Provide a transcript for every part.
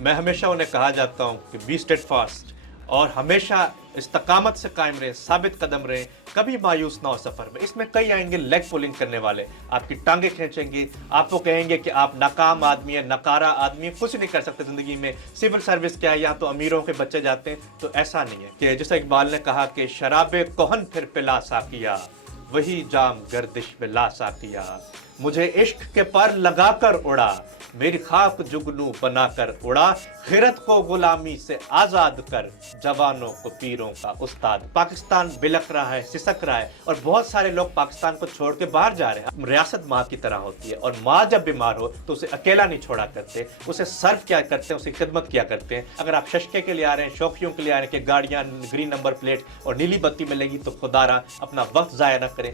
میں ہمیشہ انہیں کہا جاتا ہوں کہ بی اسٹیڈ فاسٹ اور ہمیشہ استقامت سے قائم رہیں، ثابت قدم رہیں، کبھی مایوس نہ ہو سفر میں۔ اس میں کئی آئیں گے لیگ پولنگ کرنے والے، آپ کی ٹانگیں کھینچیں گے، آپ کو کہیں گے کہ آپ ناکام آدمی ہیں، ناکارہ آدمی ہیں، کچھ نہیں کر سکتے زندگی میں، سول سروس کیا ہے، یہاں تو امیروں کے بچے جاتے ہیں۔ تو ایسا نہیں ہے کہ جیسا اقبال نے کہا کہ شراب کہن پھر پلا ساقیا، وہی جام گردش میں لا ساقیا، مجھے عشق کے پر لگا کر اڑا، میری خاک جگنو بنا کر اڑا، خیرت کو غلامی سے آزاد کر، جوانوں کو پیروں کا استاد۔ پاکستان بلک رہا ہے، سسک رہا ہے، اور بہت سارے لوگ پاکستان کو چھوڑ کے باہر جا رہے ہیں۔ ریاست ماں کی طرح ہوتی ہے، اور ماں جب بیمار ہو تو اسے اکیلا نہیں چھوڑا کرتے، اسے سرو کیا کرتے ہیں، اسے خدمت کیا کرتے ہیں۔ اگر آپ ششکے کے لیے آ رہے ہیں، شوخیوں کے لیے آ رہے ہیں کہ گاڑیاں گرین نمبر پلیٹ اور نیلی بتی ملے گی، تو خدا را اپنا وقت ضائع نہ کریں۔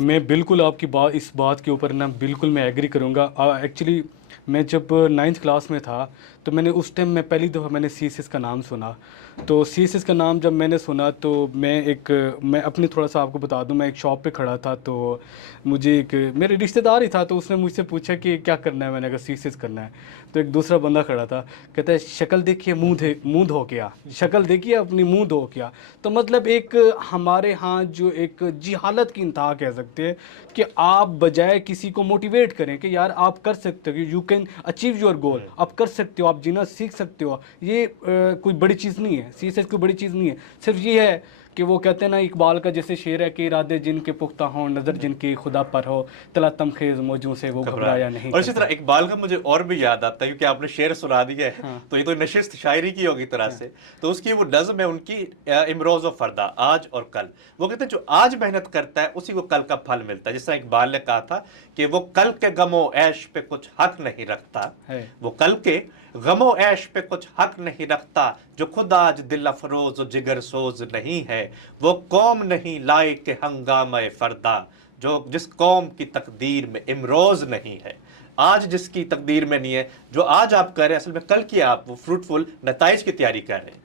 میں بالکل آپ کی بات، اس بات کے اوپر نا بالکل میں ایگری کروں گا۔ ایکچولی میں جب 9th کلاس میں تھا تو میں نے اس ٹائم میں پہلی دفعہ میں نے سی ایس ایس کا نام سنا۔ تو سی ایس ایس کا نام جب میں نے سنا تو میں اپنے تھوڑا سا آپ کو بتا دوں، میں ایک شاپ پہ کھڑا تھا، تو مجھے ایک میرے رشتہ دار ہی تھا، تو اس نے مجھ سے پوچھا کہ کیا کرنا ہے، میں نے کہا سی ایس ایس کرنا ہے۔ تو ایک دوسرا بندہ کھڑا تھا، کہتا ہے شکل دیکھیے منہ دھو کیا، شکل دیکھیے اپنی منہ دھو کیا۔ تو مطلب ایک ہمارے ہاں جو ایک جہالت کی انتہا کہہ سکتے ہیں کہ آپ بجائے کسی کو موٹیویٹ کریں کہ یار آپ کر سکتے ہو، you can achieve your goal, آپ کر سکتے ہو، آپ جینا سیکھ سکتے ہو، یہ کوئی بڑی چیز نہیں ہے، سی ایس ایس کوئی بڑی چیز نہیں ہے۔ صرف یہ ہے کہ وہ کہتے ہیں نا اقبال کا جیسے شعر ہے کہ ارادے جن کے پختہ ہوں، نظر جن کی خدا پر ہو، تلاتم خیز موجوں سے وہ گھبرایا نہیں اور اسی کرتے۔ طرح اقبال کا مجھے اور بھی یاد آتا ہے، کیونکہ آپ نے شعر سنا دیا ہے تو یہ تو نشست شاعری کی ہوگی طرح سے، تو اس کی وہ نظم ہے ان کی، امروز و فردا، آج اور کل۔ وہ کہتے ہیں جو آج محنت کرتا ہے اسی کو کل کا پھل ملتا ہے۔ جس طرح اقبال نے کہا تھا کہ وہ کل کے غم و عیش پہ کچھ حق نہیں رکھتا، وہ کل کے غم و عیش پہ کچھ حق نہیں رکھتا، جو خود آج دل افروز و جگر سوز نہیں ہے، وہ قوم نہیں لائق کہ ہنگامہ فردا، جس قوم کی تقدیر میں امروز نہیں ہے۔ آج جس کی تقدیر میں نہیں ہے، جو آج آپ کر رہے ہیں اصل میں کل کی آپ وہ فروٹفل نتائج کی تیاری کر رہے ہیں۔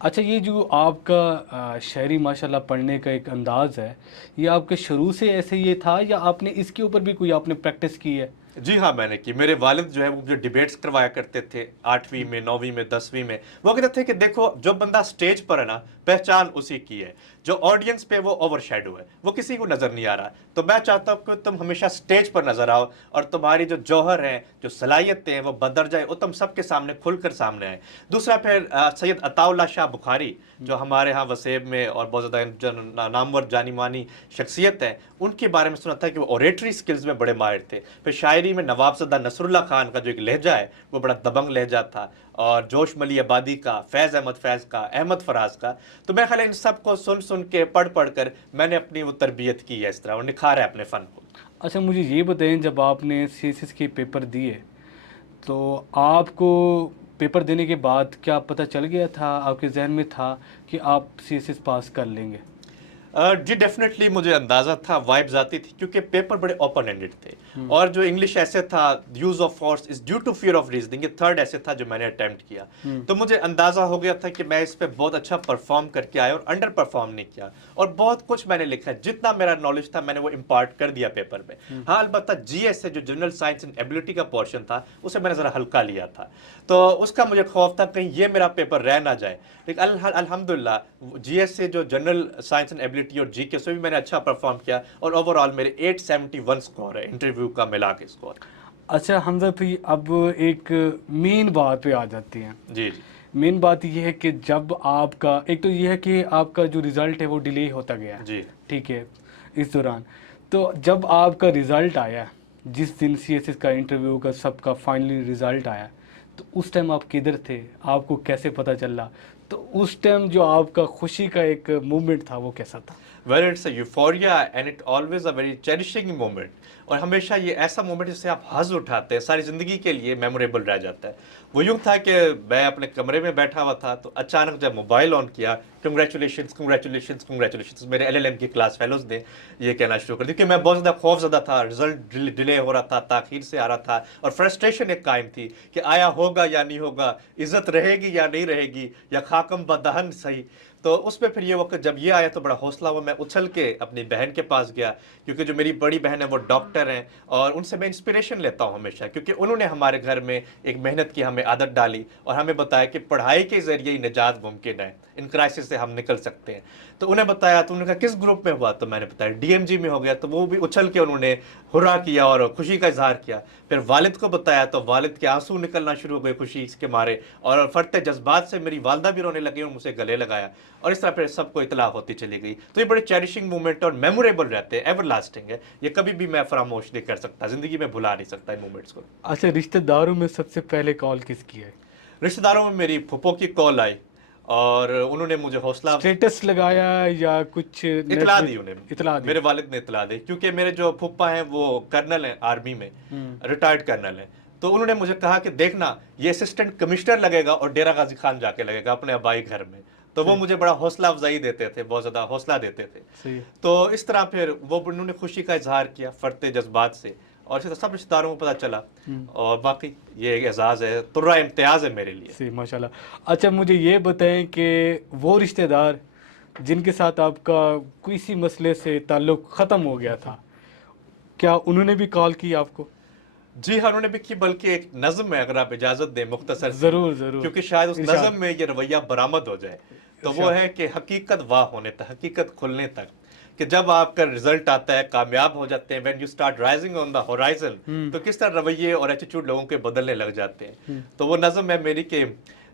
اچھا، یہ جو آپ کا شاعری ماشاءاللہ پڑھنے کا ایک انداز ہے، یہ آپ کے شروع سے ایسے یہ تھا یا آپ نے اس کے اوپر بھی کوئی آپ نے پریکٹس کی ہے؟ جی ہاں، میں نے کی۔ میرے والد جو ہے وہ مجھے ڈیبیٹس کروایا کرتے تھے 8ویں میں، 9ویں میں، 10ویں میں۔ وہ کہتے تھے کہ دیکھو جو بندہ سٹیج پر ہے نا، پہچان اسی کی ہے، جو آڈینس پہ وہ اوور شیڈو ہے، وہ کسی کو نظر نہیں آ رہا۔ تو میں چاہتا ہوں کہ تم ہمیشہ سٹیج پر نظر آؤ، اور تمہاری جو جوہر ہیں، جو صلاحیتیں ہیں، وہ بدرجہ تم سب کے سامنے کھل کر سامنے آئیں۔ دوسرا پھر سید عطا اللہ شاہ بخاری جو ہمارے ہاں وسیب میں اور بہت زیادہ نامور جانی مانی شخصیت ہے، ان کے بارے میں سنا تھا کہ وہ اوریٹری سکلز میں بڑے ماہر تھے۔ پھر شاعری میں نواب زدہ نصر اللہ خان کا جو ایک لہجہ ہے وہ بڑا دبنگ لہجہ تھا، اور جوش ملی آبادی کا، فیض احمد فیض کا، احمد فراز کا۔ تو میں خیال ان سب کو سن کے پڑھ کر میں نے اپنی وہ تربیت کی ہے، اس طرح وہ نکھارا ہے اپنے فن کو۔ اچھا، مجھے یہ بتائیں، جب آپ نے سی ایس ایس کے پیپر دیے تو آپ کو پیپر دینے کے بعد کیا پتہ چل گیا تھا، آپ کے ذہن میں تھا کہ آپ سی ایس ایس پاس کر لیں گے؟ جی ڈیفینیٹلی مجھے اندازہ تھا، وائبز آتی تھی، کیونکہ پیپر بڑے اوپن اینڈڈ تھے، اور جو انگلش ایسے تھا use of force is due to fair of reasoning, یہ تھرڈ ایسے تھا جو میں نے اٹیمپٹ کیا۔ تو مجھے اندازہ ہو گیا تھا کہ میں اس پہ بہت اچھا پرفارم کر کے آیا، اور انڈر پرفارم نہیں کیا، اور بہت کچھ میں نے لکھا ہے، جتنا میرا نالج تھا میں نے وہ امپارٹ کر دیا پیپر میں۔ ہاں البتہ جی ایس سے جو جنرل سائنس اینڈ ایبلٹی کا پورشن تھا اسے میں نے ذرا ہلکا لیا تھا، تو اس کا مجھے خوف تھا کہیں یہ میرا پیپر رہ نہ جائے، لیکن الحمدللہ جی ایس سے جو جنرل سائنس اینڈ ایبلٹی اور جی کے سے بھی میں نے اچھا پرفارم کیا، اور اوور آل میرے 871 سکور ہے انٹرویو کا ملا کے سکور۔ اچھا حمزہ بھائی، اب ایک مین بات پہ آ جاتی ہیں۔ جی جی مین بات یہ ہے کہ جب آپ کا ایک تو یہ ہے کہ آپ کا جو رزلٹ ہے وہ ڈیلے ہوتا گیا، جی ٹھیک ہے، اس دوران تو جب آپ کا رزلٹ آیا، جس دن سی ایس ایس کا انٹرویو کا سب کا فائنلی رزلٹ آیا، تو اس ٹائم آپ کدھر تھے، آپ کو کیسے پتہ چلا؟ تو اس ٹائم جو آپ کا خوشی کا ایک مومنٹ تھا وہ کیسا تھا؟ Well it's a euphoria and it always a very cherishing moment, اور ہمیشہ یہ ایسا مومنٹ جس سے آپ حظ اٹھاتے ہیں، ساری زندگی کے لیے میموریبل رہ جاتا ہے۔ وہ یوں تھا کہ میں اپنے کمرے میں بیٹھا ہوا تھا، تو اچانک جب موبائل آن کیا कंग्रेचुलेशन मेरे LLM की क्लास फेलोज ने ये कहना शुरू कर दिया, क्योंकि मैं बहुत ज़्यादा खौफज़दा था, रिजल्ट डिले हो रहा था, ताखीर से आ रहा था, और फ्रस्ट्रेशन एक कायम थी कि आया होगा या नहीं होगा, इज़्ज़त रहेगी या नहीं रहेगी, या खाकम बदहन सही। तो उसमें फिर ये वक्त जब ये आया तो बड़ा हौसला हुआ, मैं उछल के अपनी बहन के पास गया, क्योंकि जो मेरी बड़ी बहन है वो डॉक्टर हैं, और उनसे मैं इंस्पिरेशन लेता हूँ हमेशा, क्योंकि उन्होंने हमारे घर में एक मेहनत की हमें आदत डाली और हमें बताया कि पढ़ाई के ज़रिए ही निजात मुमकिन है, इन क्राइसिस से हम निकल सकते हैं। तो उन्हें बताया, तो उन्होंने कहा किस ग्रुप में हुआ, तो मैंने बताया DMG में हो गया। तो वो भी उछल के उन्होंने हुर्रा किया और खुशी का इजहार किया। फिर वालिद को बताया तो वालिद के आंसू निकलना शुरू हो गए खुशी के मारे, और फटते जज्बात से मेरी वालदा भी रोने लगी और मुझसे गले लगाया, और इस तरह फिर सबको इतला होती चली गई। तो ये बड़े चेरिशिंग मोमेंट और मेमोरेबल रहते हैं, एवर लास्टिंग है, ये कभी भी मैं फरामोश नहीं कर सकता, ज़िंदगी में भुला नहीं सकता इन मोमेंट्स को। अच्छा, रिश्तेदारों में सबसे पहले कॉल किसकी है? रिश्तेदारों में मेरी फूफो की कॉल आई और उन्होंने मुझे हौसला स्टेटस लगाया या कुछ इतला दी, उन्हें इतला दी? मेरे वालिद ने इतला दी, क्योंकि मेरे जो फूफा हैं वो कर्नल हैं आर्मी में, रिटायर्ड कर्नल हैं। तो उन्होंने मुझे कहा कि देखना ये असिस्टेंट कमिश्नर लगेगा और डेरा गाजी खान जाके लगेगा अपने आबाई घर में। तो वो मुझे बड़ा हौसला अफजाई देते थे, बहुत ज़्यादा हौसला देते थे। सही है। तो इस तरह फिर वो उन्होंने खुशी का इजहार किया फटते जज्बात से, और इसी तरह सब रिश्तेदारों को पता चला, और बाकी ये एक एजाज़ है, तुर्रा इम्तियाज़ है मेरे लिए। सही, माशाल्लाह। अच्छा, मुझे ये बताएं कि वो रिश्तेदार जिनके साथ आपका किसी मसले से ताल्लुक़ ख़त्म हो गया था, क्या उन्होंने भी कॉल की आपको? जी हाँ, उन्होंने भी की, बल्कि एक नज़म है, अगर आप इजाज़त दें मुख्तसर सी, ज़रूर ज़रूर, क्योंकि शायद उस इरशाद। नज़म में ये रवैया बरामद हो जाए। तो वो है कि हकीकत वाह होने तक, हकीकत खुलने तक, कि जब आपका रिजल्ट आता है, कामयाब हो जाते हैं, when you start rising on the horizon, तो किस तरह रवैये और एटीट्यूड लोगों के बदलने लग जाते हैं। तो वो नज़म है मेरी कि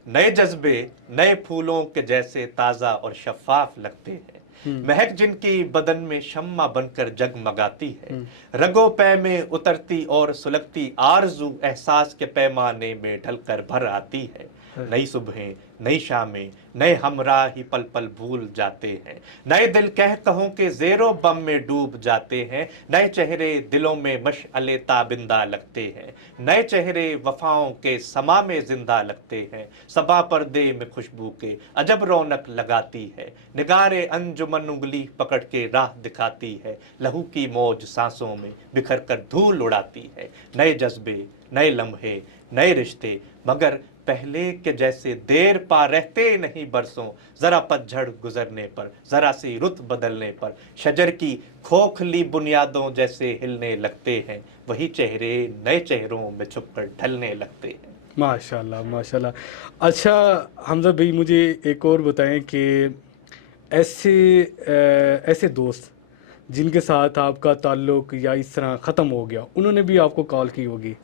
नए जज्बे नए फूलों के जैसे ताज़ा और शफाफ लगते हैं, महक जिनकी बदन में शम्मा बनकर जगमगाती है, रगो पै में उतरती और सुलगती आरजू एहसास के पैमाने में ढलकर भर आती है। नई सुबहें, नई शामें, नए हमराह ही पल पल भूल जाते हैं, नए दिल कह कहों के ज़ेरो बम में डूब जाते हैं, नए चेहरे दिलों में मशअले ताबिंदा लगते हैं, नए चेहरे वफाओं के समा में जिंदा लगते हैं, सबा पर्दे में खुशबू के अजब रौनक लगाती है, निगारे अंजुमन उंगली पकड़ के राह दिखाती है, लहू की मौज सांसों में बिखर कर धूल उड़ाती है, नए जज्बे, नए लम्हे, नए रिश्ते, मगर पहले के जैसे देर पा रहते नहीं बरसों, जरा पतझड़ गुजरने पर, जरा सी रुत बदलने पर, शजर की खोखली बुनियादों जैसे हिलने लगते हैं, वही चेहरे नए चेहरों में छुपकर ढलने लगते हैं। माशाल्लाह माशाल्लाह। अच्छा हमजा भाई, मुझे एक और बताएं कि ऐसे दोस्त जिनके साथ आपका ताल्लुक़ या इस तरह ख़त्म हो गया, उन्होंने भी आपको कॉल की होगी?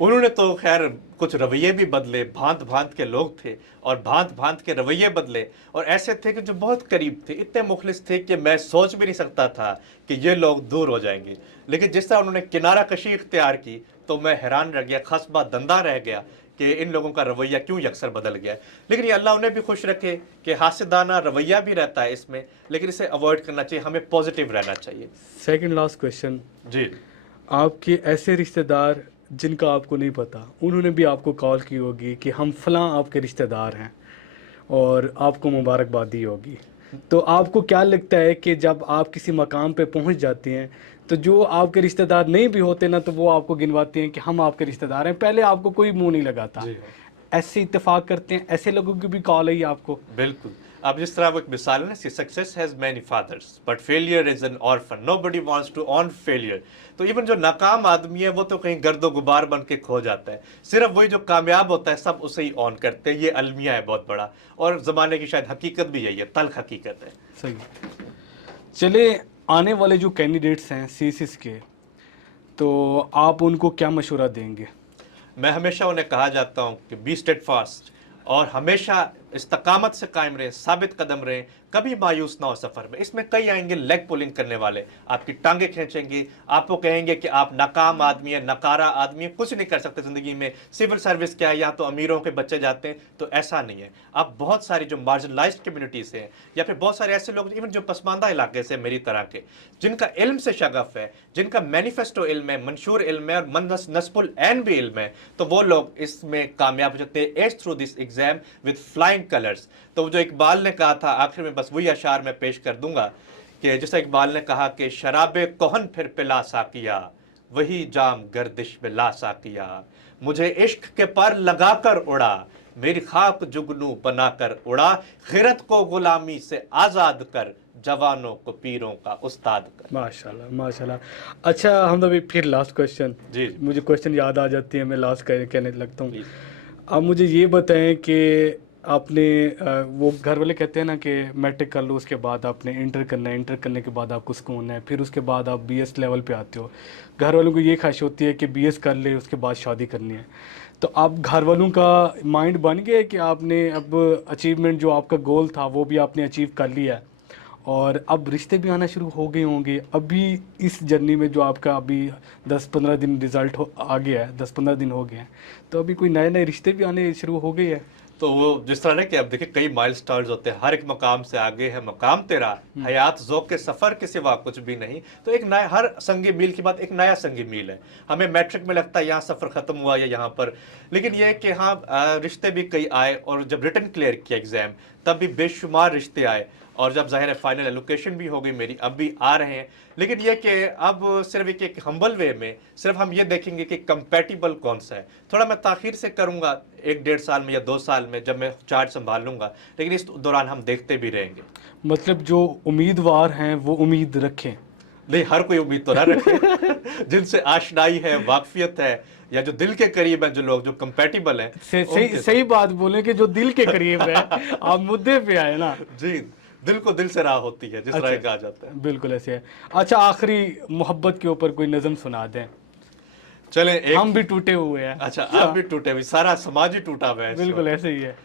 उन्होंने तो खैर कुछ रवैये भी बदले, भांत भांत के लोग थे और भांत भांत के रवैये बदले, और ऐसे थे कि जो बहुत करीब थे, इतने मुखलिस थे कि मैं सोच भी नहीं सकता था कि ये लोग दूर हो जाएंगे। लेकिन जिस तरह उन्होंने किनारा कशी इख्तियार की तो मैं हैरान रह गया, खसबा दंदा रह गया कि इन लोगों का रवैया क्यों यकसर बदल गया। लेकिन ये अल्लाह उन्हें भी खुश रखे कि हासिदाना रवैया भी रहता है इसमें, लेकिन इसे अवॉइड करना चाहिए, हमें पॉजिटिव रहना चाहिए। सेकंड लास्ट क्वेश्चन, जी, आपके ऐसे रिश्तेदार जिनका आपको नहीं पता, उन्होंने भी आपको कॉल की होगी कि हम फ़लाँ आपके रिश्तेदार हैं और आपको मुबारकबाद दी होगी, तो आपको क्या लगता है कि जब आप किसी मकाम पे पहुंच जाते हैं तो जो आपके रिश्तेदार नहीं भी होते ना, तो वो आपको गिनवाते हैं कि हम आपके रिश्तेदार हैं, पहले आपको कोई मुंह नहीं लगाता, ऐसे इत्तेफाक करते हैं, ऐसे लोगों की भी कॉल आई आपको? बिल्कुल। अब जिस तरह वो एक मिसाल है ना, success has many fathers but failure is an orphan, nobody wants to own failure. तो इवन जो नाकाम आदमी है वो तो कहीं गर्दो गुबार बन के खो जाता है, सिर्फ वही जो कामयाब होता है सब उसे ही ऑन करते हैं। ये अलमिया है बहुत बड़ा, और ज़माने की शायद हकीकत भी यही है, तल्ख हकीकत है। सही। चले, आने वाले जो कैंडिडेट्स हैं सीसीस के, तो आप उनको क्या मशवरा देंगे? मैं हमेशा उन्हें कहा जाता हूँ कि बी स्टेडफास्ट, और हमेशा इस्तकामत से कायम रहें, साबित कदम रहें, कभी मायूस ना हो सफ़र में। इसमें कई आएंगे लेग पुलिंग करने वाले, आपकी टांगे खींचेंगे, आपको कहेंगे कि आप नाकाम आदमी है, नकारा आदमी है, कुछ नहीं कर सकते ज़िंदगी में, सिविल सर्विस क्या है, यहाँ तो अमीरों के बच्चे जाते हैं। तो ऐसा नहीं है। आप बहुत सारी जो मार्जिनलाइज्ड कम्युनिटी से हैं, या फिर बहुत सारे ऐसे लोग इवन जो पसमानदा इलाके से मेरी तरह के, जिनका इल्म से शगफ है, जिनका मैनिफेस्टो इल्म है, मंशूर इल्म है और नस्बुल ऐन भी इल्म है, तो वो लोग इसमें कामयाब हो सकते हैं as through this exam with flying colours. तो जो इकबाल ने कहा था, आखिर में बस वही अशार मैं पेश कर दूंगा कि जैसा इकबाल ने कहा कि शराबे कोहन फिर पिला साकिया, वही जाम गर्दिश में ला साकिया, मुझे इश्क के पर लगाकर उड़ा, मेरी खाक जुगनू बनाकर उड़ा, खिरत को गुलामी से आज़ाद कर, जवानों को पीरों का उस्ताद कर। माशाल्लाह माशाल्लाह। अच्छा हम अभी फिर लास्ट क्वेश्चन, जी मुझे क्वेश्चन याद आ जाती है, मैं लास्ट कहने लगता हूँ। प्लीज। आप मुझे ये बताएं कि आपने वो घर वाले कहते हैं ना कि मैट्रिक कर लो, उसके बाद आपने इंटर करना है, इंटर करने के बाद आपको सुकून है, फिर उसके बाद आप बीएस लेवल पे आते हो। घर वालों को ये ख्वाहिश होती है कि बीएस कर ले, उसके बाद शादी करनी है। तो आप घर वालों का माइंड बन गया है कि आपने अब अचीवमेंट जो आपका गोल था वो भी आपने अचीव कर लिया है, और अब रिश्ते भी आना शुरू हो गए होंगे अभी इस जर्नी में, जो आपका अभी 10-15 दिन रिज़ल्ट आ गया है, 10-15 दिन हो गए हैं, तो अभी कोई नए नए रिश्ते भी आने शुरू हो गए हैं? तो वो जिस तरह ना कि अब देखिए कई माइलस्टोन्स होते हैं, हर एक मकाम से आगे है मकाम तेरा, हयात ज़ौक़ के सफ़र के सिवा कुछ भी नहीं। तो एक नया, हर संगी मील के बाद एक नया संगी मील है। हमें मैट्रिक में लगता है यहाँ सफ़र ख़त्म हुआ या यहाँ पर, लेकिन ये कि हाँ रिश्ते भी कई आए, और जब रिटन क्लियर किया एग्ज़ाम तब भी बेशुमार रिश्ते आए, और जब ज़ाहिर है फाइनल एलोकेशन भी हो गई मेरी, अब भी आ रहे हैं। लेकिन ये कि अब सिर्फ एक हम्बल वे में सिर्फ हम ये देखेंगे कि कंपैटिबल कौन सा है। थोड़ा मैं ताख़ीर से करूँगा, 1-1.5 साल में या 2 साल में जब मैं चार्ज संभाल लूँगा, लेकिन इस दौरान हम देखते भी रहेंगे। मतलब जो उम्मीदवार हैं वो उम्मीद रखें? नहीं, हर कोई उम्मीद तो ना रखे जिनसे आशनाई है, वाकफियत है, या जो दिल के करीब हैं, जो लोग जो कंपैटिबल हैं। सही बात बोले कि जो दिल के करीब है। आप मुद्दे पे आए ना जी, दिल को दिल से राह होती है, जिस तरह कहा जाता है। बिल्कुल ऐसे है। अच्छा आखिरी मोहब्बत के ऊपर कोई नज़म सुना दें। चलें, एक हम भी टूटे हुए हैं। अच्छा, आप भी टूटे हुए, सारा समाज ही टूटा हुआ है। बिल्कुल ऐसे ही है।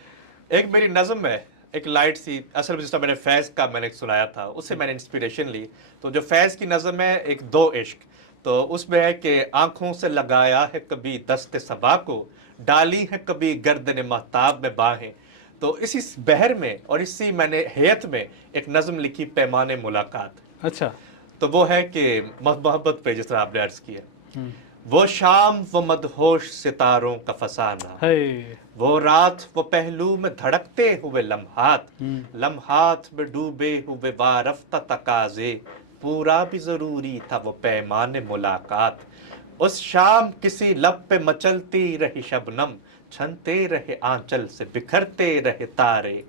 एक मेरी नज़म है, एक लाइट सी, असल में जिस तरह मैंने फैज़ का मैंने सुनाया था, उससे मैंने इंस्पिरेशन ली। तो जो फैज़ की नज़म है, एक दो इश्क, तो उसमें है कि आंखों से लगाया है कभी दस्ते सबा को, डाली है कभी गर्दन महताब में बाहें। तो इसी बहर में और इसी मैंने हैत में एक नज़म लिखी, पैमाने मुलाकात। अच्छा। तो वो है कि मोहब्बत पे जिस तरह आपने अर्ज़ किया, वो शाम वो मदहोश सितारों का फसाना, वो रात वो पहलू में धड़कते हुए लम्हात, लम्हात में डूबे हुए वारफ्ता तकाजे, पूरा भी ज़रूरी था वो पैमाने मुलाकात। उस शाम किसी लब पे मचलती रही शबनम, छनते रहे आंचल से बिखरते रहे तारे,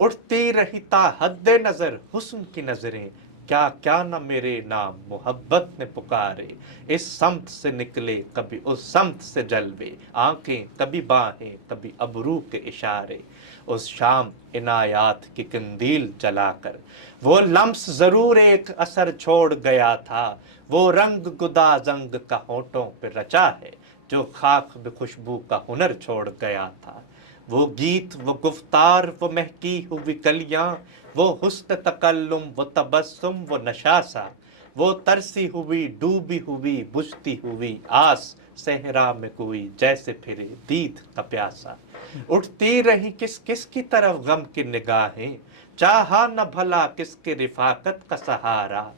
उठती रही ता हद्दे नज़र हुस्न की नज़रें, क्या क्या न मेरे नाम मोहब्बत ने पुकारे। इस समत से निकले कभी उस समत से जलवे, आंखें कभी बाहें कभी अबरू के इशारे। उस शाम इनायात की कंदील जलाकर वो लम्स ज़रूर एक असर छोड़ गया था, वो रंग गुदा जंग का होठों पे रचा है, जो खाक में खुशबू का हुनर छोड़ गया था। वो गीत वो गुफ्तार वो महकी हुई कलियां, वो हुस्न तकल्लुम वो तबस्सुम वो नशा सा, वो तरसी हुई डूबी हुई बुझती हुई आस, सहरा में कोई जैसे फिरे दीद का प्यासा। उठती रही किस किस की तरफ गम की निगाहें, चाहा न भला किसके रिफाकत का सहारा।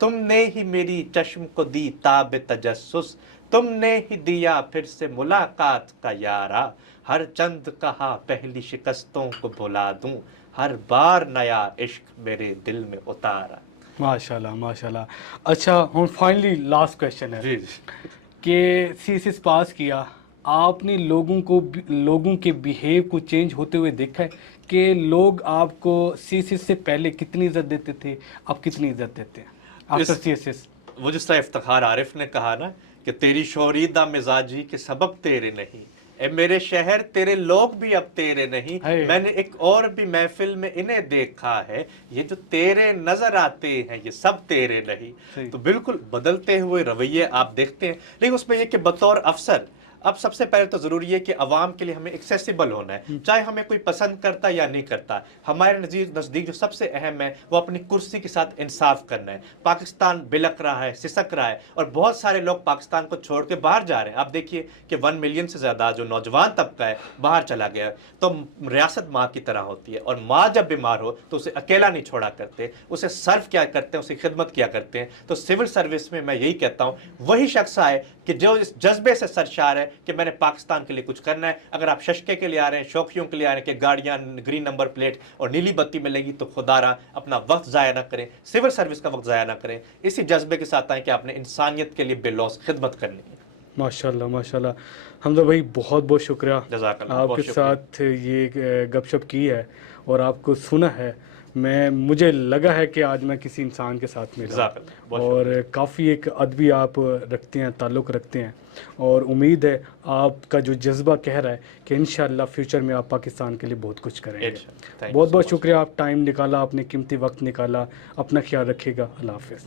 तुमने ही मेरी चश्म को दी ताब तजस्सुस, तुमने ही दिया फिर से मुलाकात का यारा। हर चंद कहा पहली शिकस्तों को भुला दूं, हर बार नया इश्क मेरे दिल में उतारा। माशाल्लाह माशाल्लाह। अच्छा हम फाइनली लास्ट क्वेश्चन है जी कि सीसीएस पास किया, आपने लोगों के बिहेव को चेंज होते हुए देखा है कि लोग आपको सीसीएस से पहले कितनी इज्जत देते थे, अब कितनी इज्जत देते हैं आफ्टर सीसीएस? वो जिस तरह इफ्तिखार आरिफ ने कहा ना कि तेरी शोरीदा मिजाजी के सबब तेरे नहीं, ए मेरे शहर तेरे लोग भी अब तेरे नहीं। मैंने एक और भी महफिल में इन्हें देखा है, ये जो तेरे नजर आते हैं ये सब तेरे नहीं। तो बिल्कुल बदलते हुए रवैये आप देखते हैं, लेकिन उसमें ये कि बतौर अफसर अब सबसे पहले तो ज़रूरी है कि अवाम के लिए हमें एक्सेसिबल होना है, चाहे हमें कोई पसंद करता या नहीं करता। हमारे नज़दीक जो सबसे अहम है वो अपनी कुर्सी के साथ इंसाफ करना है। पाकिस्तान बिलक रहा है, सिसक रहा है, और बहुत सारे लोग पाकिस्तान को छोड़ के बाहर जा रहे हैं। आप देखिए कि 1 मिलियन से ज़्यादा जो नौजवान तबका है बाहर चला गया है। तो रियासत माँ की तरह होती है, और माँ जब बीमार हो तो उसे अकेला नहीं छोड़ा करते, उसे सर्व क्या करते हैं, उसे खिदमत किया करते हैं। तो सिविल सर्विस में मैं यही कहता हूँ, वही शख्स आए कि जो इस जज्बे से सरशार है کہ میں نے پاکستان کے لیے کچھ کرنا ہے. اگر آپ ششکے کے لیے آ رہے ہیں, شوخیوں کے لیے آ رہے ہیں کہ گاڑیاں گرین نمبر پلیٹ اور نیلی بتی میں لیں گی, تو خدا را اپنا وقت ضائع نہ کریں, سول سروس کا وقت ضائع نہ کریں. اسی جذبے کے ساتھ آئیں کہ آپ نے انسانیت کے لیے بے لوث خدمت کرنی ہے. ماشاءاللہ ماشاءاللہ. حمزہ بھائی بہت بہت شکریہ, جزاک اللہ, آپ بہت کے شکریہ. ساتھ یہ گپ شپ کی ہے اور آپ کو سنا ہے. مجھے لگا ہے کہ آج میں کسی انسان کے ساتھ ملا, جزاک اللہ, بہت اور شکریہ. کافی ایک ادبی آپ رکھتے ہیں, تعلق رکھتے ہیں, اور امید ہے آپ کا جو جذبہ کہہ رہا ہے کہ انشاءاللہ فیوچر میں آپ پاکستان کے لیے بہت کچھ کریں گے. Thank you بہت so بہت much. شکریہ, آپ ٹائم نکالا, آپ نے قیمتی وقت نکالا. اپنا خیال رکھیے گا. اللہ حافظ.